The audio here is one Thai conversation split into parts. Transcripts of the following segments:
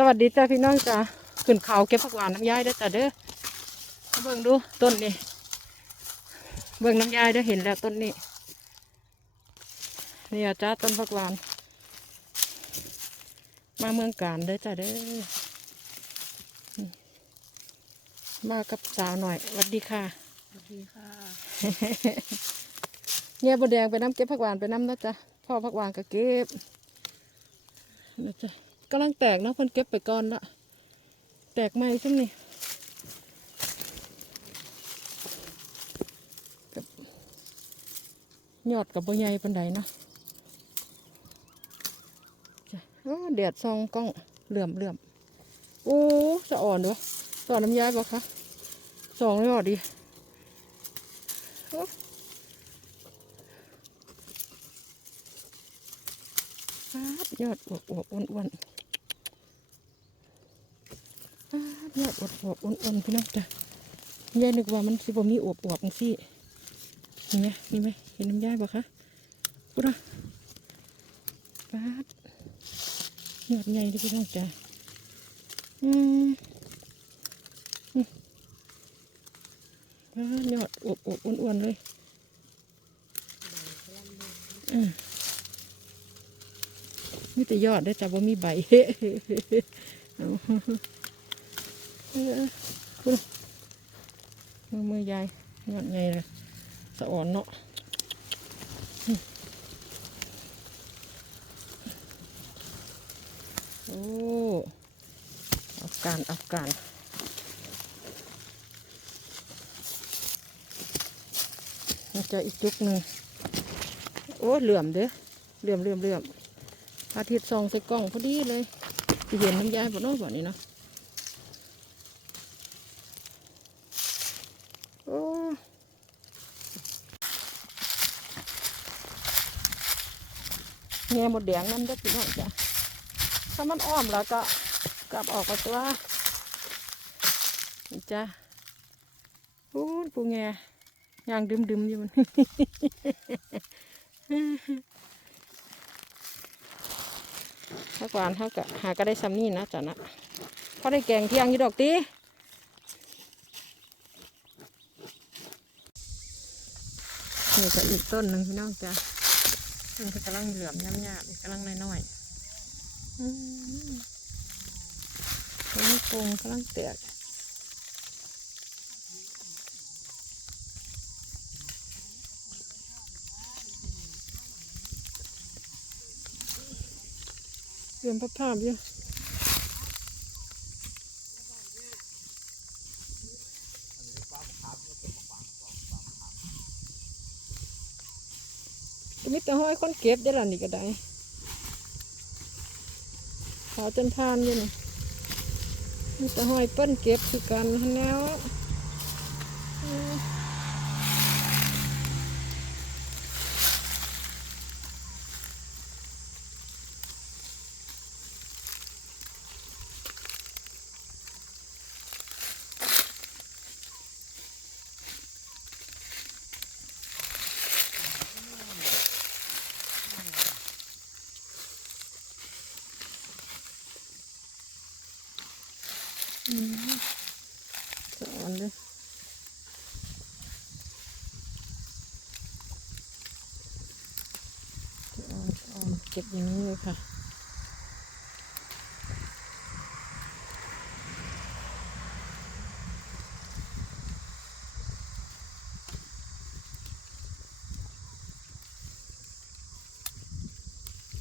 สวัสดีจ้าพี่น้องจ้าขึ้นเขาเก็บผักหวานน้ำยายได้อจ้าเด้อมาเบิ่งดูต้นนี้เบิ่งน้ำยายได้อเห็นแล้วต้นนี้นี่อะจ้าต้นผักหวาน มาเมืองการเด้อจ้าเด้อนี่มากับสาวหน่อยสวัสดีค่ะสวัสดีค่ะเนี่ยบดแดงไปน้ำเก็บผักหวานไปน้ำนะจ๊ะพ่อผักหวานก็เก็บนะจ๊ะ กำลังแตกเนาะเพิ่นเก็บไปก่อนละแตกใหม่ใช่ไหมกับยอดกับใบใหญ่ปันใดเนาะจ้ะโอ้แดซองกล้องเหลื่อมเหลื่อมโอ้จะอ่อนด้วยสอนน้ำยาบ่คะสองเลยอ่อดีอยอดอวบอวบอ้วนอ้วน ยอดอวบอวบอ้วนอ้วนพี่น้องจ้ะยายนึกว่ามันสิบ่มีอวบอวบจังซี่เห็นไหมมีไหมเห็นน้ำยายบ่คะปุ๊ดอะปาดยอดใหญ่เลยพี่น้องจ้ะอืมอืมปาดยอดอวบอวบอ้วนอ้วนเลยอืมมีแต่ยอดได้จ้ะว่ามีใบเอาเออ คุณมือมือยายยอดใหญ่เลยสะอ่อนเนาะโอ้เอาการเอาการมันจะอีกจุกหนึ่งโอ้เหลื่อมเด้อเหลื่อมเหลื่อมเหลื่อมอาทิตย์ส่องใส่กล้องพอดีเลยสิเห็นน้ำยายบ่เน้อยบ่นี้เนาะโอ้แง่หมดแดงนั่นเด้อพี่น้องจ้ะถ้ามันอ้อมแล้วก็กลับออกมาตัวนี่จ้ะโอ้ปูแง่ยางดึมๆอยู่มันถ้ากวานเขาก็หาก็ได้ซ้ำนี่นะจ๊ะนะพอได้แกงเที่ยงอยู่ดอกตีนี่ก็อีกต้นหนึ่งพี่น้องจ้ะ มันกำลังเหลือมย่ำยาบกำลังน้อยๆอืมกำลังโกงกำลังเตกเหลือมภาพอยู่ จะห้อยคนเก็บได้หล่ะนี่ก็ได้ขาวจนทานอยู่นี่มีแต่ห้อยเปิ้นเก็บคือกันหั้นแนว อืมอืมจะอ่อนเลยจะอ่อนอ่อนเก็บอย่างนี้เลยค่ะ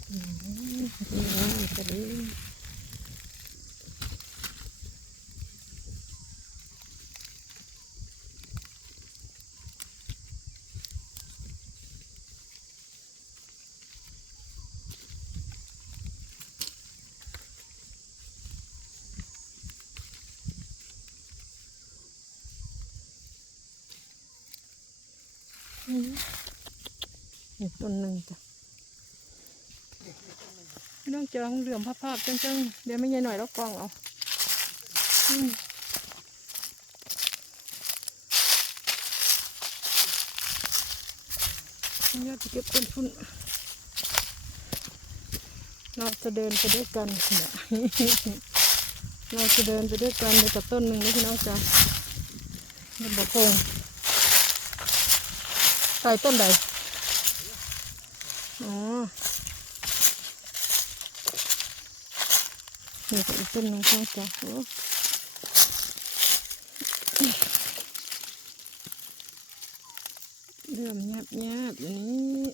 อืมดีมากจะดีอืมอีกต้นหนึ่งจ้ะไม่ต้องเจองเหลื่อมภาพๆจังๆเดี๋ยวไม่ใหญ่หน่อยแล้วกองเอาอืมเนี่ยจะเก็บเป็นฝุ่นเราจะเดินไปด้วยกันเนี่ยเราจะเดินไปด้วยกันไปกับต้นหนึ่งนะพี่น้องจ้ะมันบอกโง ใส่ต้นใดอ๋อนี่ก็อีกต้นนึงพี่น้องจ้ะโอ้เริ่มยับยับอย่างนี้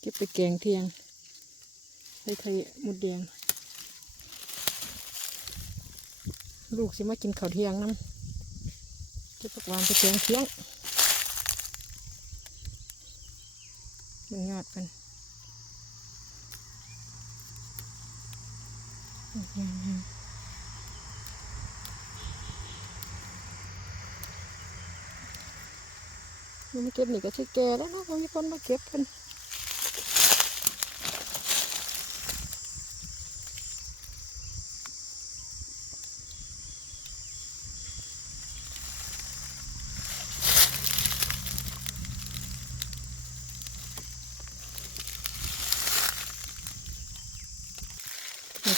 เก็บไปแกงเทียงใส่ไข่หมดแดงลูกสิมากินข้าวเที่ยงน้ำ จะตกวานไปแกงเชียงมันยอดกันมันมาเก็บนี่ก็ชิแก่แล้วนะมีคนมาเก็บกัน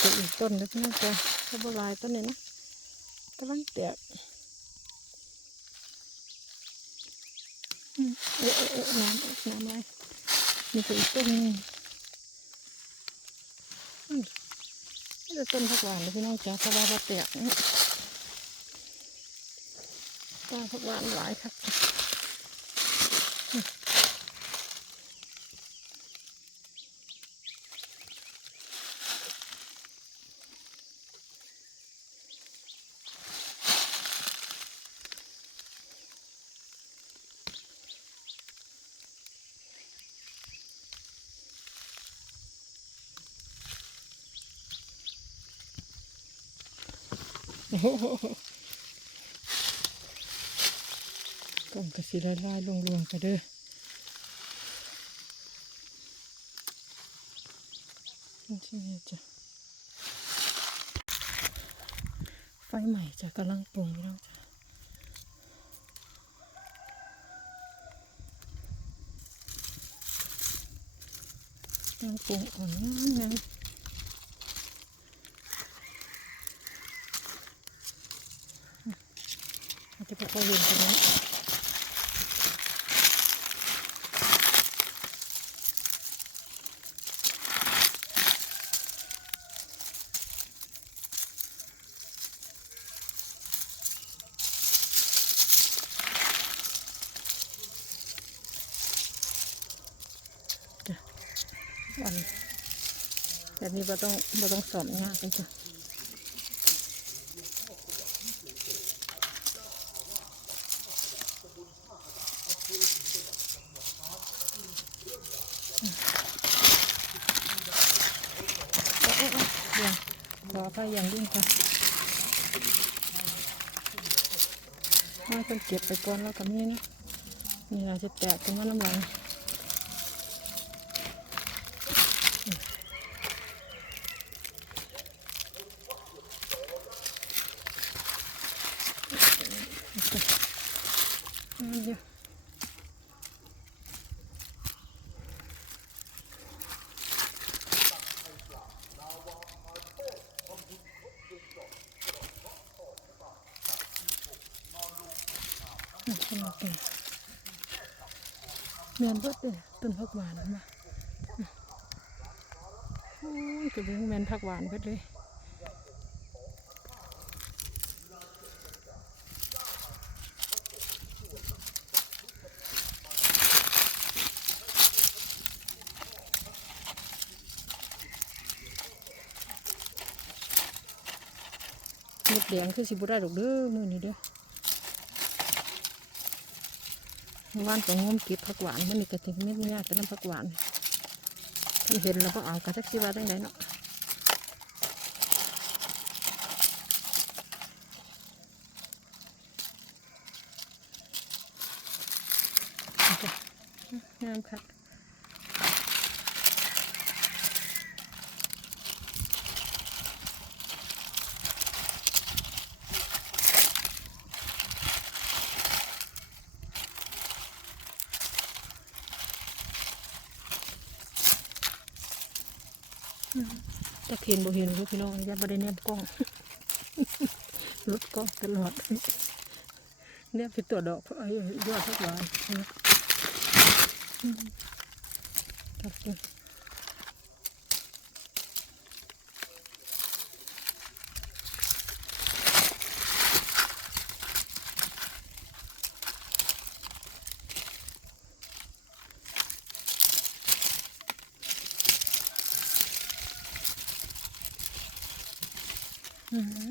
นี่ก็อีกต้นนึงนะจ๊ะก็บหลายต้นนี่นะกำลังแตกเอ๊ะเอ๊ะเอ๊ะน้ำน้ำอะไรนี่ก็อีกต้นนึงนี่จะต้นผักหวานเลยพี่น้องจ้ะถ้าว่าบ่แตกนะตาผักหวานหลายครับ กล่องกระสีลายๆลงๆกันเด้อนี่สิจ้ะไฟใหม่จะกำลังปรุงพี่น้องจ้ะกำลังปรุงอ่อนงาม ๆอาจจะพอเห็นกันนะจ้ะอันแบบนี้เราต้องเราต้องสอบงานเลยจ้ะ เอ๊ะเอ๊ะ เดี๋ยวขอย่างยิ่งค่ะให้คนเก็บไปก่อนแล้วกับนี่นะนี่เราจะแตกตรงว่าน้ำลายอืมเยอืม ขึ้นมาเป็นเมียนเบิดเลยต้นผักหวานมาโอ้ยกระเบื้องแมนผักหวานเบิดเลยเม็ดแดงคือสิบุได้ดอกเด้อมือนี้เด้อ เมื่อวานก็งมเก็บผักหวานมันนี่ก็ถึงเม็ดยากแต่น้ำผักหวานท่านเห็นแล้วก็เอากระทักชีวาได้ไหนเนาะงามค่ะ จะเห็นบ่เห็นลูกพี่น้องอย่าบ่ได้เนบกล้องลดกล้องตลอดเนี่ยเป็นตัวดอกไอ้ยอดทักหลานเยอืมครับ Mm-hmm.